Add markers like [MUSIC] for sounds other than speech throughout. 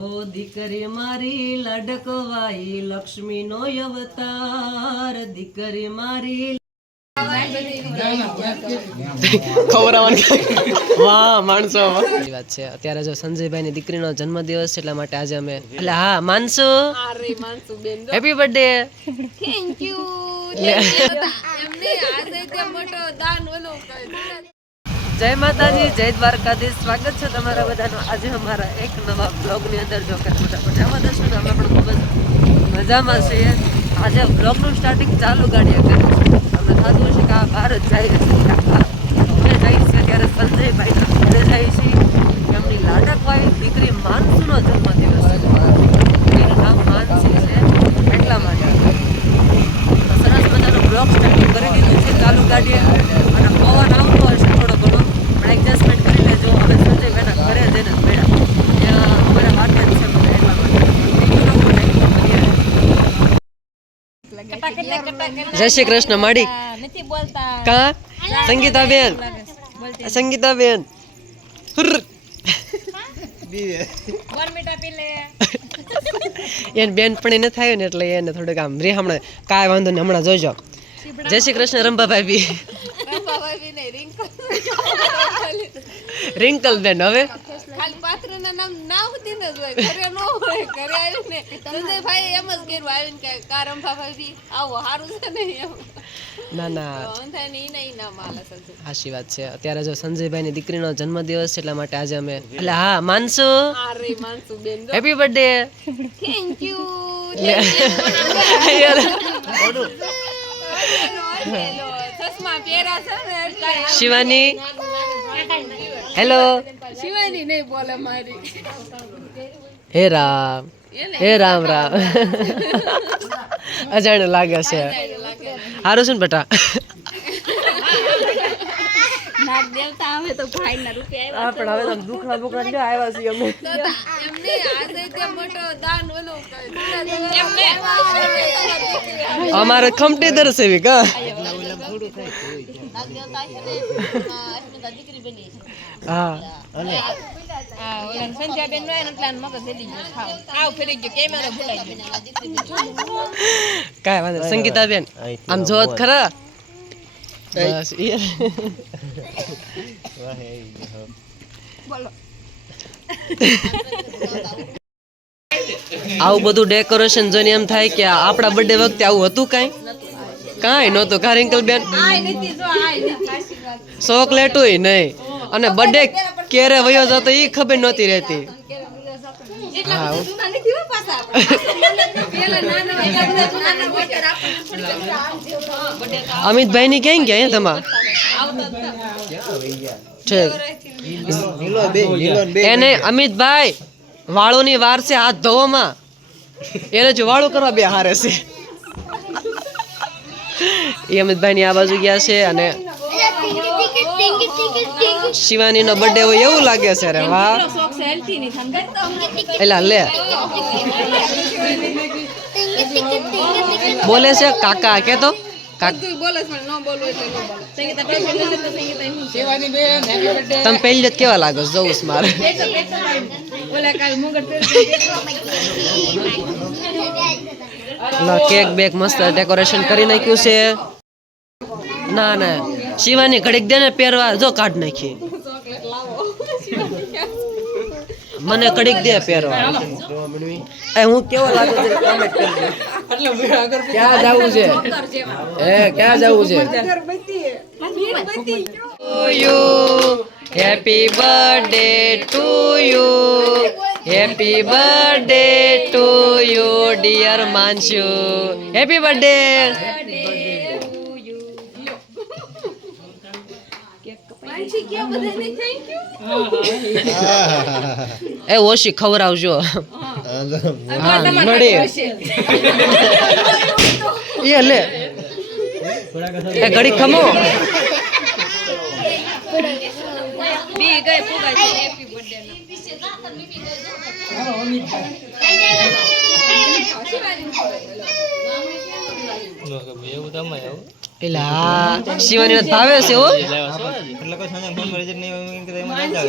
ઓ દીકરી મારી લડકવાઈ લક્ષ્મી નો અવતાર દીકરી મારી ખવડાવવાનું. વાહ માણસો. વાત છે. અત્યારે જો સંજયભાઈ ની દીકરીનો જન્મદિવસ છે એટલા માટે આજે અમે એટલે હા માનસુ? હેપી બર્થડે થેન્ક યુ જય માતાજી, જય દ્વારકાધીશ. સ્વાગત છે તમારા બધાનું આજે અમારા એક નવા બ્લોગની અંદર. જો કે મોટા મજામાં દર્શન અમે પણ ખૂબ જ મજામાં છીએ. આજે બ્લોગનું સ્ટાર્ટિંગ ચાલુ ગાડીએ કરે અમને થતું હશે કે આ બહાર જ જાય અમે જઈએ છીએ ત્યારે સંજયભાઈ ઘરે જઈએ છે એમની લાડકભાઈ દીકરી માનસુનો જન્મદિવસ છે એનું નામ માનસી છે એટલા માટે તો સરસ મજાનો બ્લોગ સ્ટાર્ટિંગ કરી દીધું છે ચાલુ ગાડીએ અને પવન આવતો હશે થોડો ઘણો પણ એડજસ્ટમેન્ટ કરી લેજો અમે સંજયભાઈના ઘરે જઈને જ મળ્યા ત્યાં અમારે વાટે જ છે બધા એટલા માટે જય શ્રી કૃષ્ણ માડી. નથી બોલતા. કા? સંગીતાબેન. સંગીતાબેન. સંગીતા બેન એને બેન પણ એને થાય ને એટલે એને થોડુંક આમ રે હમણાં. કાંઈ વાંધો નહીં હમણાં જોઈજો જય શ્રી કૃષ્ણ રંભાભાઈ બી. રંભાભાઈ ને રિંકલ બેન હવે. ખાલી પાત્રના નામ ના હોતી ને જ હોય ઘરે નો હોય ઘરે આવ્યું ને સંજયભાઈ એમ જ ઘેર આવીને કે કારમ બી આવો સારું છે ને એમ. ના ના. ને સંજય. સાચી વાત છે. અત્યારે જો સંજયભાઈની દીકરીનો જન્મદિવસ છે એટલા માટે આજે અમે એટલે હા માનસુ. અરે માનસુ બેન હેપી બર્થડે થેન્ક યુ ને શિવાની. હેલો શિવાની નહીં બોલે મારી. હે રામ. હે રામ રામ. અજાણ લાગે છે. સારું છે ને બેટા? અમારે ખમટી દર સેવી ભાઈ તે મોટો દાન ઓલો હા સંજયબેન નો એટલે મગજ હેલી ગયો. ખાવ આવ ફેરી ગયો કેમેરો ભૂલાઈ ગયો. કાંઈ વાંધો નહીં. સંગીતાબેન આમ જો જ ખરા? બસ એ આવું બધું ડેકોરેશન જોઈને એમ થાય કે આપણા બર્થડે વખતે આવું હતું કાંઈ? કાંઈ નહોતું. કા રિંકલ બેન ચોકલેટ ચોકલેટ નહીં. અને બર્થડે ક્યારે વયો જતો એ ખબર નહોતી રહેતી. ના અમિતભાઈ ની ક્યાં ગયા તમા? એને અમિતભાઈ વાળોની વાર છે હાથ ધોવામાં. એને જો વાળું કરવા બે હારે છે. એ અમિતભાઈ ની આ બાજુ ગયા છે અને શિવાની નો બર્થડે હોય એવું લાગે છે રે વાહ. એલા લે. બોલે છે કાકા કે તો? તમે પહેલી જ કેવા લાગો છો? જોઉં મારે. [LAUGHS] કેક બેક મસ્ત ડેકોરેશન કરી નાખ્યું છે. ના ના. શિવાની ઘડીક દે ને પહેરવા જો કાઢ નાખી. મને કડીક દે પહેરવા. એ હું કેવો લાગુ છે કમેન્ટ કરજો ક્યાં જવું છે? એ ક્યાં જવું છે? You happy birthday to you happy birthday to you dear Manshu happy birthday [LAUGHS] એ ઓછી ખવડાવજો. [LAUGHS] એ લે. એ ઘડી ખમો. બી ગઈ ફુગાઈ હેપી બર્થડે એવું તમે એટલે હા શિવાની ભાવે છે હો. સાંજે ફોન નહીં હોય એમ એમાં જો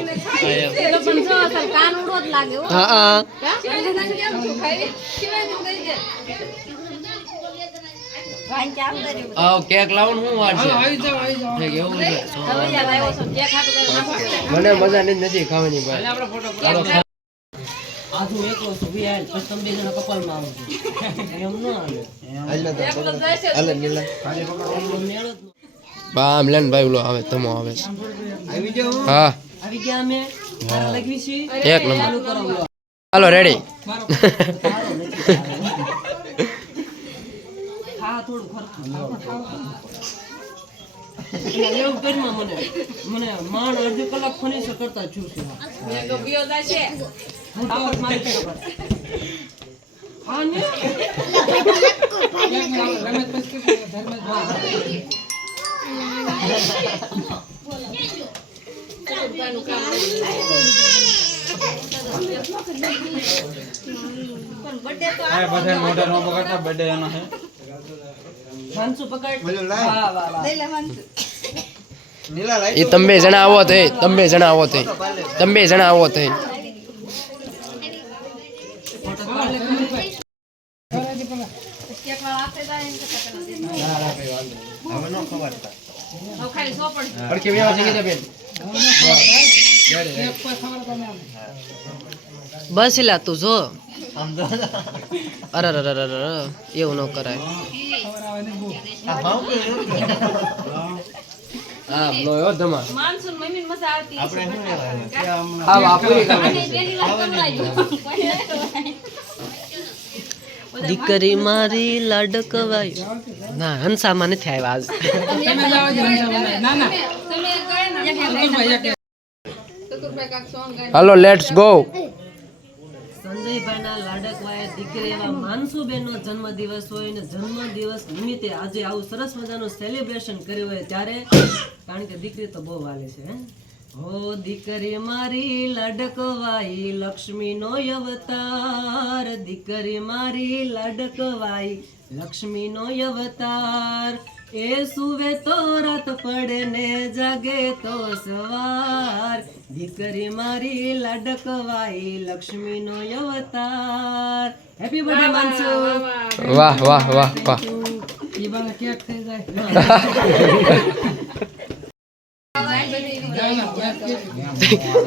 જ હો. હા આવ કેક લાવવાનું હું. વાર છે. જે મને મજા નથી નથી ખાવાની ભાઈ. આજુ એકલો બી આવે પછી તમે બે જણા કપાલમાં આવજો [LAUGHS] એમ ન હાલે. એકલો બામ લેન ભાઈ ઓલો આવે તમો આવે છે. હા. આવી ગયા અમે તારા લગવી છે એક નંબર. હાલો રેડી મને મને માંડ અડધી કલાક ફની કરતા છું હા ને બર્થડે તો આ બધા મોઢા નો બગાડતા બર્થડે એનો લેવાનું એ તમે જણા આવો તો તમે જણા આવો તો. તમે જણા આવો તો. કેક વાળા આપે જાય એમ કરતા પેલા દે હવે નો પડી. પડકે વ્યવહાર છે કે બેન. બસ એલા તું જો. અરે અરે અરે અરે એવું ન કરાય. હા ધમા માનસૂન મમ્મી મજા આવતી આપણે હા વાપરી કરવાની દીકરી મારી લાડકવાઈ ના હંસામાં નથી આવ્યા આજ. હાલો લેટ્સ ગો સંજયભાઈના લાડકવાએ દીકરી એવા માનસુબેનનો જન્મદિવસ હોય ને જન્મદિવસ નિમિત્તે આજે આવું સરસ મજાનું સેલિબ્રેશન કર્યું હોય ત્યારે કારણ કે દીકરી તો બહુ વાલી છે હે? હો દીકરી મારી લાડકવાઈ લક્ષ્મીનો અવતાર. દીકરી મારી લાડકવાઈ લક્ષ્મીનો અવતાર. એ સુવે તો રાત પડે ને જાગે તો સવાર. દીકરી મારી લાડકવાઈ લક્ષ્મીનો અવતાર. હેપી બર્થડે માનસુ વાહ વાહ વાહ વાહ.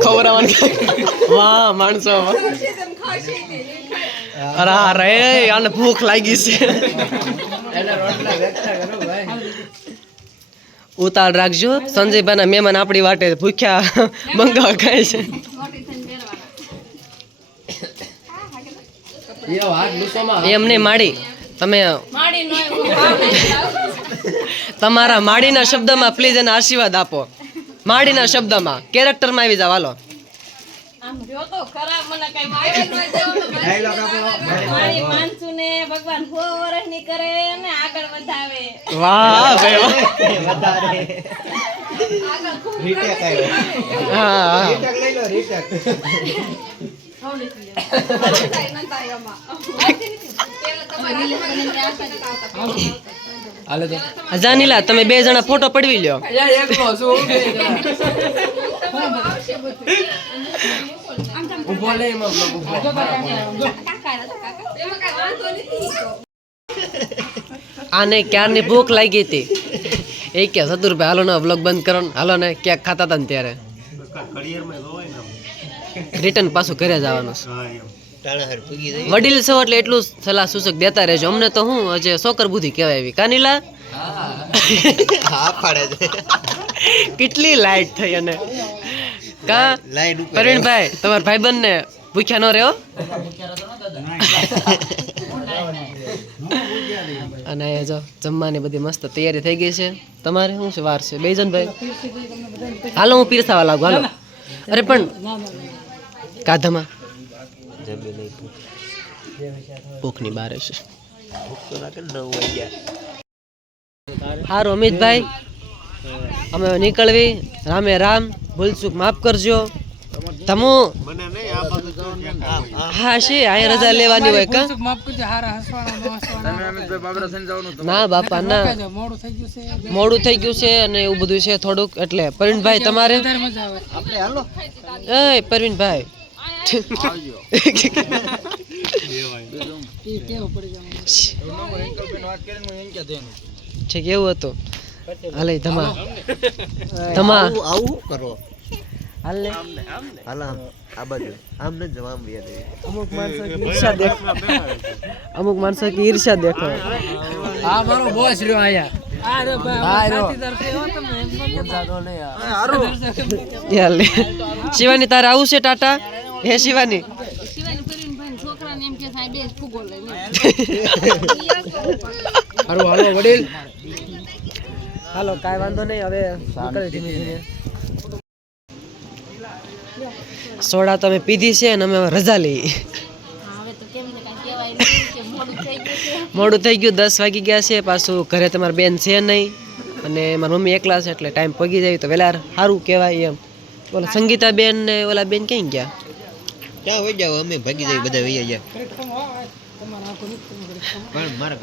ખવડાવવાનું વાહ માણસો અરે અરે આને ભૂખ લાગી છે. ઉતાળ રાખજો. સંજયભાઈના મહેમાન આપણી વાટે ભૂખ્યા મંગાવા ખાય છે. મોટી થઈને પહેરવાના એ હાથ લૂસવામાં એમ નહીં માડી. તમે. તમારા માડીના શબ્દમાં પ્લીઝ એને આશીર્વાદ આપો. માડીના શબ્દમાં. કેરેક્ટરમાં આવી જાવ હાલો. ભગવાન સો વર્ષની કરે અને આગળ વધાવે. વાહ ભાઈ વધારે. રીટેક આવ્યો. હા હા. રીટેક લઈ લો રીટેક થાય ન થાય એમાં. પેલા તમારા હાથમાં આશા નતા આવતા. હાલે તો જાનીલા તમે બે જણા. ફોટો પડવી લ્યો ઊભો લે એમાં બ્લોગ ઊભો. આને ક્યારની ભૂખ લાગી હતી? એ કે સતુરભાઈ હાલો ને બ્લોગ બંધ કરો ને હાલો ને ક્યાંક ખાતા હતા ને ત્યારે? રિટર્ન પાછું ઘરે જવાનું છે. વડીલ છો એટલે એટલું સલાહ સૂચક દેતા રહેજો. અમને તો હું હજે સોકર બુદ્ધિ કહેવાય એવી. કાનીલા? હા. પાડે [LAUGHS] છે કેટલી લાઈટ થઈ અને કા? લાઈન ઉપર પ્રવીણભાઈ તમારા ભાઈબંધ ને ભૂખ્યા ન રહ્યો? અને અહીંયા જો જમવાની બધી મસ્ત તૈયારી થઈ ગઈ છે. તમારે શું છે વાર છે? બેજનભાઈ? હાલો હું પીરસાવા લાગુ હાલો. અરે પણ કાધામાં ભૂખની બારે છે ભૂખ તો અમે નીકળવી. રામે રામ ભૂલ ચૂક માફ કરજો. તમુ મને નહીં આ બધું હા છે અહીં રજા લેવાની હોય કા? માફ કરજો હારા હસવાના નો બાપા ના. મોડું થઈ ગયું છે. મોડું થઈ ગયું છે અને એવું બધું છે થોડુંક. એટલે પરવીનભાઈ તમારે? વધારે મજા આવે. એ પરવીનભાઈ ઠીક કેવું હતું. હાલે ધમા. ધમા. આવું કરો. હાલે. હાલા હાલ આ બાજુ. આમ ન જવા આમ દે અમુક માણસો કે ઈર્ષા દેખ અમુક માણસો કે ઈર્ષા દેખો. આ મારો બોસ રહ્યો આયા શિવાની તારે આવું છે ટાટા? હે શિવાની? શિવાની કરીને છોકરાને એમ કે સાહેબ ફૂગો [LAUGHS] હાલો વડીલ. હાલો કાંઈ વાંધો નહીં હવે નીકળે ધીમે ધીમે. સોડા તમે પીધી છે અને અમે રજા લઈ. તો મોડું થઈ ગયું છે. મોડું થઈ ગયું દસ વાગી ગયા છે પાછું ઘરે તમારા બેન છે નહીં. અને મારી મમ્મી એકલા છે એટલે ટાઈમ પગી જાય તો વહેલા સારું કહેવાય એમ. ઓલા સંગીતા બેન ને ઓલા બેન ક્યાં ગયા? ક્યાં હોય જાવ અમે ભાગી જાય બધા વૈયા ગયા.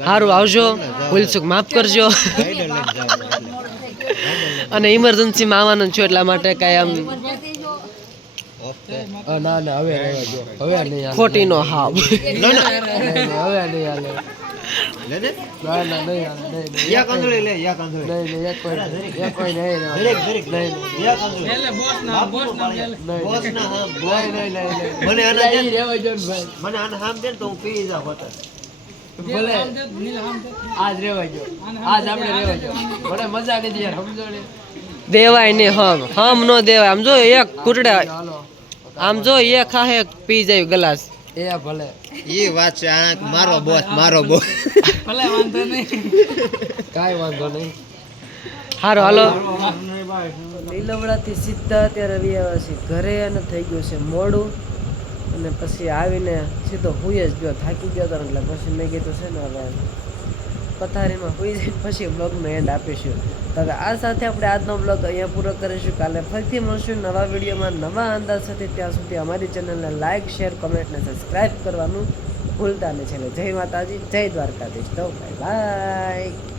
સારું આવજો. ભૂલચૂક માફ કરજો. અને ઇમરજન્સીમાં આવવાનું છું એટલા માટે કાંઈ આમ ના ના હવે હવે નહીં ખોટી નો હાવ. નહીં, નહીં, હવે નહીં હાલે લે ને ના ના નહીં નહીં. યા કાંદળી લે યા કાંદળી. નહીં નહીં કોઈ કોઈ દરેક યા કાંદળી. એટલે બોસ ના બોસ ના એટલે બોસ ના હામ નહીં નહીં નહીં નહીં. મને આના દે નહીં રહેવા ભાઈ. મને આના હામ દે તો હું પી જાવ હોતા. ભલે. નીલ આમ દે. આજ રહેવા દો આજ આપણે રહેવા દો. મને મજા નથી યાર સમજો ને. દેવાય ને હમ હમ નો દેવાય. આમ જો એક કુટડા આમ જો એક ખાહે પી જાય ગ્લાસ. એ ભલે. એ વાત છે આ મારો બોસ મારો બોસ. ભલે વાંધો નહીં. કાંઈ વાંધો નહીં. હારો હાલો. લીલવડાથી સીધા અત્યારે રવિ આવ્યા છે ઘરે અને થઈ ગયું છે મોડું. અને પછી આવીને સીધો હુઈ જ ગયો. થાકી ગયો હતો એટલે પછી મેં કીધું છે ને હવે પથારીમાં હુઈ જઈને પછી બ્લોગનો એન્ડ આપીશું. તો આ સાથે આપણે આજનો બ્લોગ અહીંયા પૂરો કરીશું. કાલે ફરીથી મળશું નવા વિડીયોમાં નવા અંદાજ સાથે. ત્યાં સુધી અમારી ચેનલને લાઇક શેર કમેન્ટ અને સબસ્ક્રાઈબ કરવાનું ભૂલતા નહીં. છે જય માતાજી, જય દ્વારકાધીશ. તો બાય બાય